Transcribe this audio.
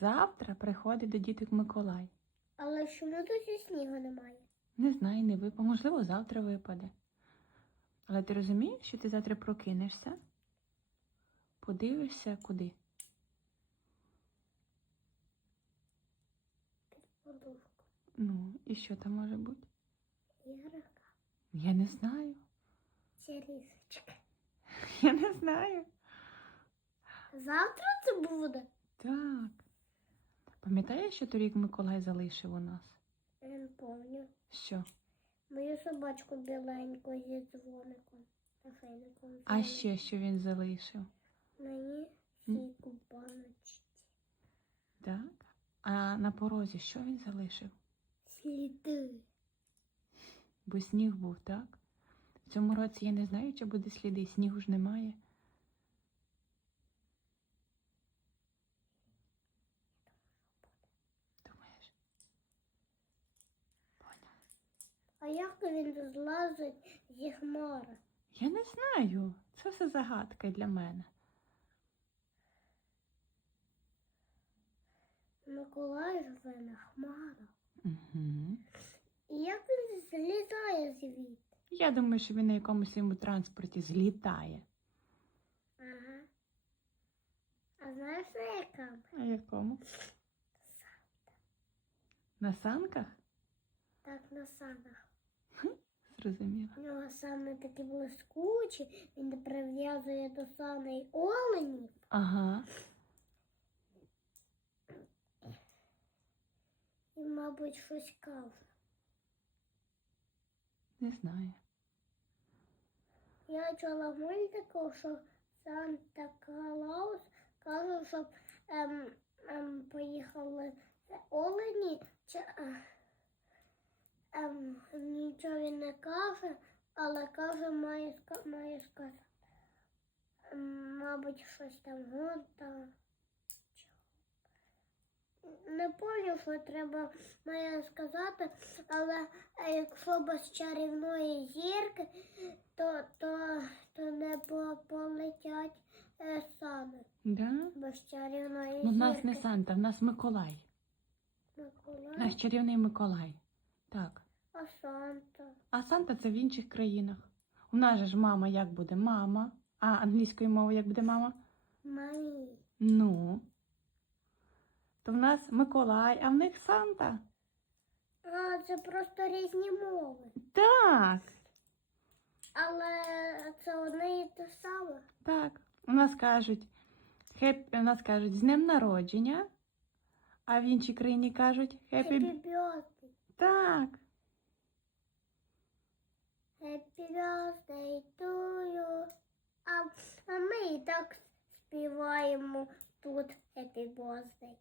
Завтра приходить до діток Миколай. Але чому тут снігу немає? Не знаю, не випав. Можливо, завтра випаде. Але ти розумієш, що ти завтра прокинешся? Подивишся куди? Подушку. Ну, і що там може бути? Іграшка. Я не знаю. Чи різочка. Я не знаю. Завтра це буде? Так. Пам'ятаєш, що торік Миколай залишив у нас? Я не пам'ятаю. Що? Мою собачку біленьку зі дзвоником. Фейником. А ще що він залишив? Мені сіку баночці. Так. А на порозі що він залишив? Сліди. Бо сніг був, так? В цьому році я не знаю, чи буде сліди, снігу ж немає. А як він злазить зі хмари? Я не знаю. Це все загадка для мене. Миколай живе на хмарах. Угу. І як він злізає звідти? Я думаю, що він на якомусь своєму транспорті злітає. Ага. А знаєш на якому? А якому? На санках? Так на санах. Зрозуміло. У нього сани такі блискучі, він прив'язує до саней оленів. Ага. І, мабуть, щось каже. Не знаю. Я чула в мультику, що Санта Клаус каже, щоб ем, ем, поїхали олені, чи, е, ем, нічого він не каже, але каже, має, має сказати. Ем, мабуть, щось там гонта. Не пам'ятаю, що треба має сказати, але е, якщо без чарівної зірки, то, то, то не полетять е, сани. Да? Без чарівної Ну, в зірки. нас не Санта, в нас Миколай. Миколай, Наш чарівний Миколай. Так. А Санта. А Санта це в інших країнах. У нас же ж мама як буде? Мама. А англійською мовою як буде мама? Мамі. Ну. То в нас Миколай, а в них Санта. А, це просто різні мови. Так. Але це одне і те саме. Так. У нас кажуть, хеп... у нас кажуть з днем народження, а в іншій країні кажуть хеппі. Happy birthday. Так. Happy birthday to you. А, ми і так співаємо тут Happy birthday.